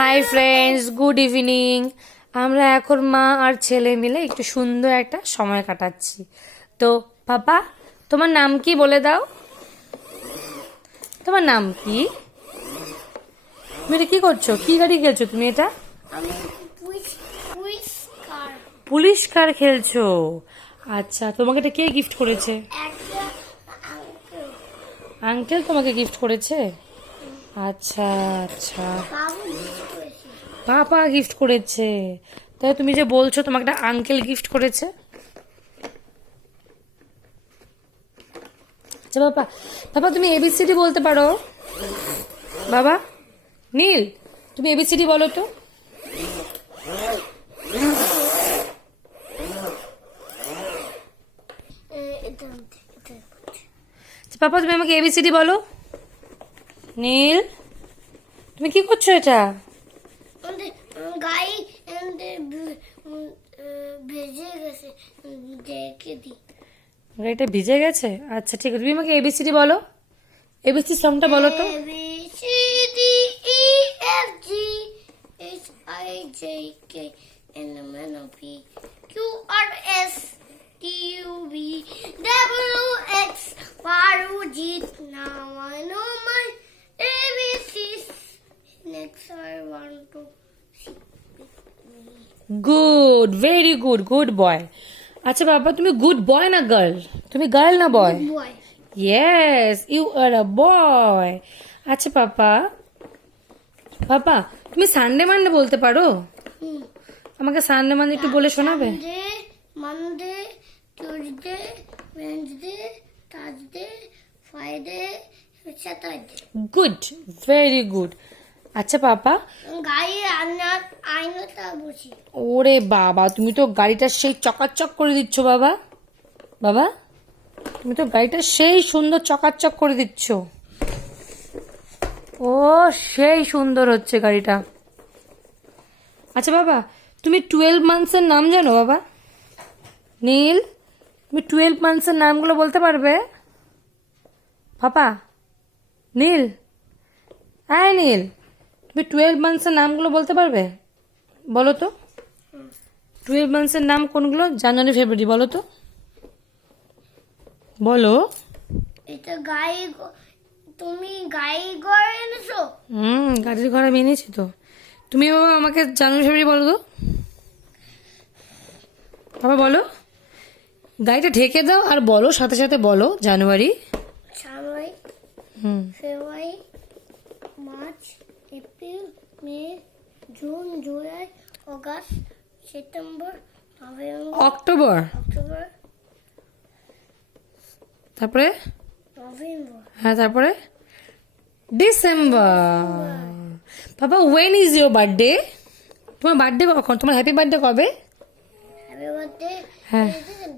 Hi friends, good evening. আমরা এখন মা আর ছেলে মিলে একটু সুন্দর একটা সময় কাটাচ্ছি। তো পাপা, তোমার নাম কি বলে দাও? তোমার নাম কি? তুমি এটা কি করছো? কি গাড়ি খেলছো তুমি? এটা পুলিশ কার খেলছো? আচ্ছা, তোমাকে এটা কে গিফট করেছে? আঙ্কেল তোমাকে গিফট করেছে? আচ্ছা আচ্ছা, পাপা গিফট করেছে। তাই তুমি যে বলছো তোমাকে একটা আঙ্কেল গিফট করেছে। আচ্ছা বাবা, বাবা তুমি এবিসিডি বলতে পারো? বাবা নীল, তুমি এবিসিডি বলো তো। আচ্ছা পাপা, তুমি আমাকে এবিসিডি বলো। নীল, তুমি কি করছো এটা? গাই ভেজে গেছে, দেখে দি। এটা ভিজে গেছে? আচ্ছা ঠিক আছে, তুমি আমাকে এবিসিডি বলো। এবিসি সংটা বলো তো। Good, very good, good boy. আচ্ছা বাবা, তুমি গুড বয় না গার্ল? তুমি গার্ল না বয়? Boy. ইয়েস, ইউ আর আ বয়। আচ্ছা পাপা, পাপা তুমি সানডে মানডে বলতে পারো? আমাকে সানডে মানডে একটু বলে শোনাবে? Monday, Tuesday, Wednesday, Thursday, Friday, Saturday. Good, very good. আচ্ছা পাপা, গায়ে আয়নাটা বসি। ওরে বাবা, তুমি তো গাড়িটা সেই চকাচক করে দিচ্ছ বাবা। বাবা, তুমি তো গাড়িটা সেই সুন্দর চকাচক করে দিচ্ছ। ও, সেই সুন্দর হচ্ছে গাড়িটা। আচ্ছা বাবা, তুমি 12 মান্থসের নাম জানো বাবা? নীল, তুমি 12 মান্থসের নামগুলো বলতে পারবে? পাপা, নীল, হ্যাঁ নীল, তুমি 12 মান্থসের নামগুলো বলতে পারবে? বলো তো 12 মান্থসের নাম কোনগুলো? জানুয়ারি, ফেব্রুয়ারি, বলো তো, বলো। এটা গায়ে তুমি গায়ে ঘরে এনেছো? গাড়ির ঘর আমি এনেছি তো। তুমি বাবা আমাকে জানুয়ারি, ফেব্রুয়ারি বলো তো। বাবা বলো, গাড়িটা ঢেকে দাও আর বলো, সাথে সাথে বলো। January, January, February, March, April, May, June, July, August, September, November, October, October, তারপরে নভেম্বর, হ্যাঁ তারপরে ডিসেম্বর। বাবা, ওয়েন ইজ ইউর বার্থডে? তোমার বার্থডে কখন? তোমার হ্যাপি বার্থডে কবে? Happy birthday. হ্যাঁ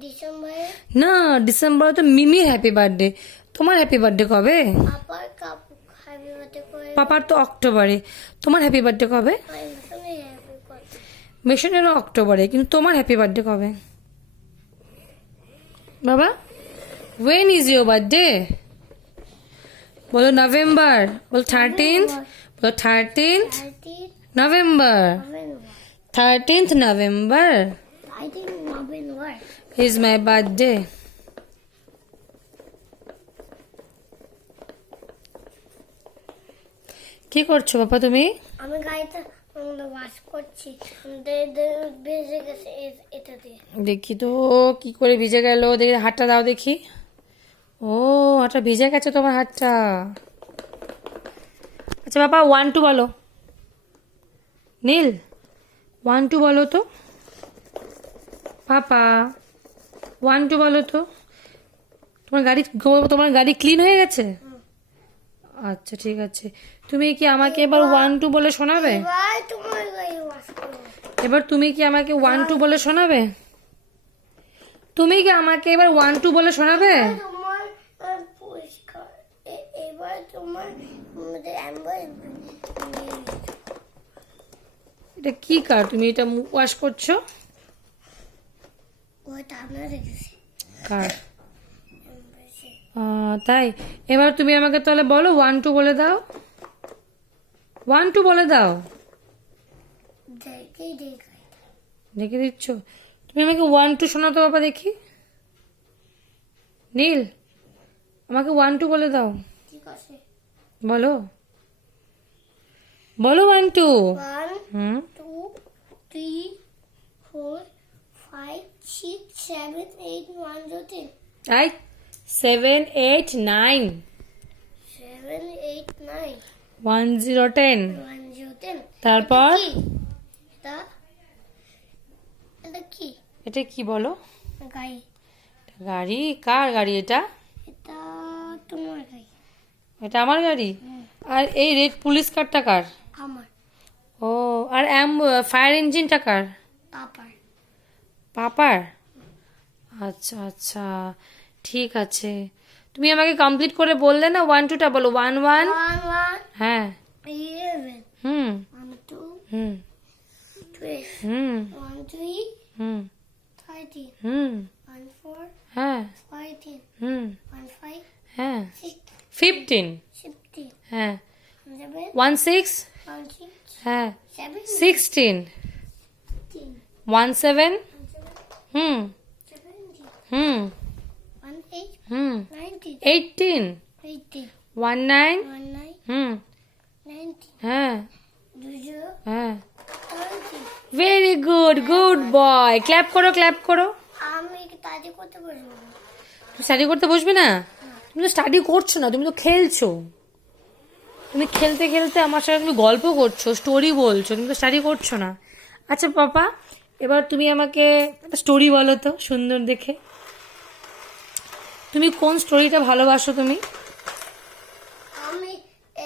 ডিসেম্বরে। না, ডিসেম্বরে তো মিমির হ্যাপি বার্থডে। তোমার হ্যাপি বার্থডে কবে? পাপার কাপু হ্যাপি বার্থডে করে। পাপার তো অক্টোবরে। তোমার হ্যাপি বার্থডে কবে? আমি শুনে হ্যাপি বার্থডে। মিশনেরও অক্টোবরে, কিন্তু তোমার হ্যাপি বার্থডে কবে বাবা? When is your birthday? বলো নভেম্বর, বলো 13th, বলো 13th 30 November. November. 13th November 30 November. is my birthday. কি করছো বাবা তুমি? আমি গাড়িটা ওয়াশ করছি, ভেজে গেছে এটা দিয়ে। দেখি তো কি করে ভিজে গেল, দেখি হাতটা দাও দেখি। ও, হাতটা ভিজে গেছে তোমার হাতটা। আচ্ছা বাবা, 1 2 বলো। নীল, 1 2 বলো তো। পাপা, 1 2 বলো তো। তোমার গাড়ি ক্লিন হয়ে গেছে? আচ্ছা ঠিক আছে, তুমি কি আমাকে এবার 1 2 বলে শোনাবে? এবার তোমার গাড়ি ওয়াশ করো। এবার তুমি কি আমাকে 1 2 বলে শোনাবে? তুমি কি আমাকে এবার 1 2 বলে শোনাবে? তোমার পরিষ্কার। এবার তোমার এটা কি কার? তুমি এটা মুখ ওয়াশ করছো? ওটা আমরা রেখেছি। কার? তাই, এবার তুমি আমাকে তাহলে বলো 1 2 বলে দাও। 1 2 বলে দাও। দেখে দেখে দেখে দিচ্ছ? তুমি আমাকে 1 2 শোনাও তো বাবা দেখি। নীল, আমাকে 1 2 বলে দাও। ঠিক আছে। বলো, বলো 1 2। 1 হুম 2 3 4 5 6 7 8 1 2 3 আই 7 8 9 7 8 9 1 0 10। 1 0 10 তারপর এটা এটা কি? এটা কি বলো? গাই। গাড়ি? কার গাড়ি এটা? এটা তোমার গাই। এটা আমার গাড়ি। আর এই রেড পুলিশ কারটা কার? আমার ও, আর ফায়ার ইঞ্জিনটা কার? পাপার। পাপার? আচ্ছা আচ্ছা, ঠিক আছে। তুমি আমাকে কমপ্লিট করে বললে না 1 2টা বলো। 1 1। 1 1 হ্যাঁ 11 হুম 1 2 হুম 12 হুম 1 3 হুম 13 হুম 1 4 হ্যাঁ 14 হুম 1 5 হ্যাঁ 6 15 17 হ্যাঁ 7 1 6 1 6 হ্যাঁ 7 16 16 1 7 হুম 17 হুম 1 8 হুম 19 18 18 1 9 1 9 হুম 19 হ্যাঁ 2 0 হ্যাঁ 30 very good, good boy. Clap করো, ক্ল্যাপ করো। আমি কাজ করতে পারবো না। তুমি স্টাডি করতে বসবে না? তুমি তো স্টাডি করছো না, তুমি তো খেলছো। তুমি খেলতে খেলতে আমার সাথে তুমি গল্প করছো, স্টোরি বলছো, তুমি তো স্টাডি করছো না। আচ্ছা পাপা, এবার তুমি আমাকে একটা স্টোরি বলো তো সুন্দর দেখে। তুমি কোন স্টোরিটা ভালোবাসো তুমি? আমি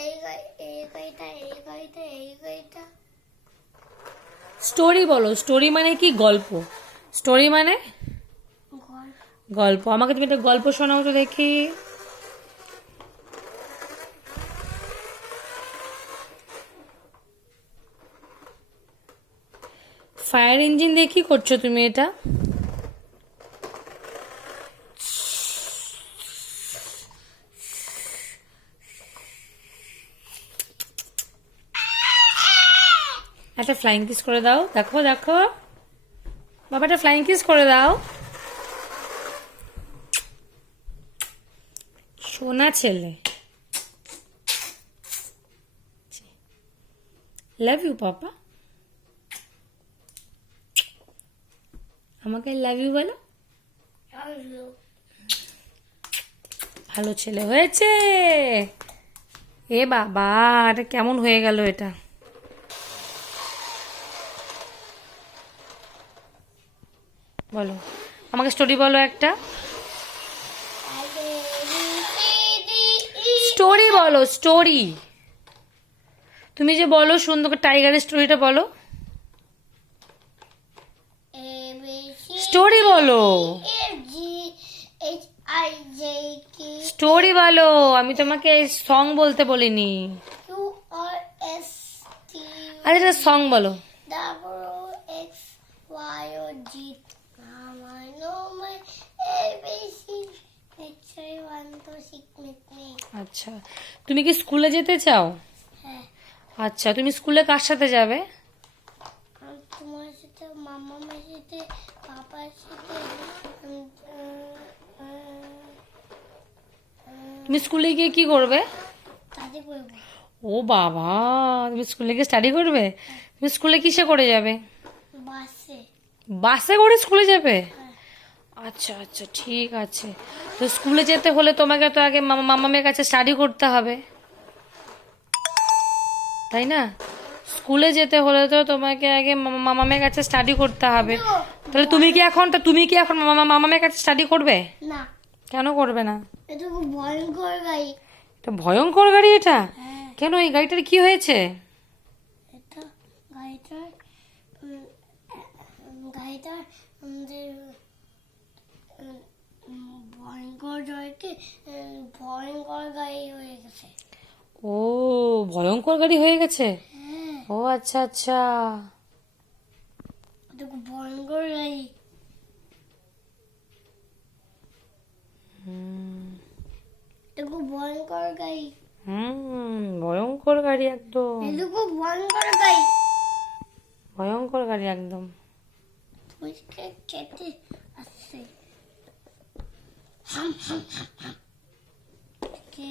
এই গাড়িটা এই গাড়িটা এই গাড়িটা স্টোরি বলো। স্টোরি মানে কি? গল্প। স্টোরি মানে ঘর। গল্প। আমাকে তুমি একটা গল্প শোনাও তো দেখি। ফায়ার ইঞ্জিন দিয়ে কি করছো তুমি এটা? একটা ফ্লাইং কিস করে দাও। দেখো দেখো বাবাটা ফ্লাইং কিস করে দাও। সোনা ছেলে। Love you papa. আমাকে লাভ ইউ বলো। ভালো ছেলে হয়েছে। এ বাবা, এটা কেমন হয়ে গেল এটা? বলো, আমাকে স্টোরি বলো একটা। স্টোরি বলো, স্টোরি। তুমি যে বলো সুন্দর করে টাইগারের স্টোরিটা বলো। স্টোরি বলো, স্টোরি বলো। আমি তোমাকে সং বলতে বলিনি। আরে এটা সং বলো। আচ্ছা, তুমি কি স্কুলে যেতে চাও? হ্যাঁ, আচ্ছা, তুমি স্কুলে কার সাথে যাবে? আমি তোমার সাথে মামার সাথে পাপার সাথে তুমি স্কুলে গিয়ে কি করবে? কাজে করবো। ও বাবা, তুমি স্কুলে গিয়ে স্টাডি করবে? তুমি স্কুলে কিসে করে যাবে? বাসে। বাসে করে স্কুলে যাবে? হ্যাঁ। আচ্ছা আচ্ছা, ঠিক আছে। তো স্কুলে যেতে হলে তোমাকে তো আগে মামামের কাছে স্টাডি করতে হবে, তাই না? স্কুলে যেতে হলে তো তোমাকে আগে মামামের কাছে স্টাডি করতে হবে। তাহলে তুমি কি এখন মামামের কাছে স্টাডি করবে? না, কেন করবে না? এটা খুব ভয়ঙ্কর গাড়ি। এটা ভয়ঙ্কর গাড়ি এটা? হ্যাঁ, কেন, এই গাড়িটার কি হয়েছে? এটা গাড়িটার গাড়িটার আমাদের ভয়ঙ্কর জয়কে ভয়ঙ্কর গাড়ি হয়ে গেছে। ও, ভয়ঙ্কর গাড়ি হয়ে গেছে। হ্যাঁ, ও আচ্ছা আচ্ছা। এটা খুব ভয়ঙ্কর গাড়ি। হুম, এটা খুব ভয়ঙ্কর গাড়ি। ভয়ঙ্কর গাড়ি একদম, এটুকু ভয়ঙ্কর গাড়ি। ভয়ঙ্কর গাড়ি একদম। পুচকে খেতে আসছে। কে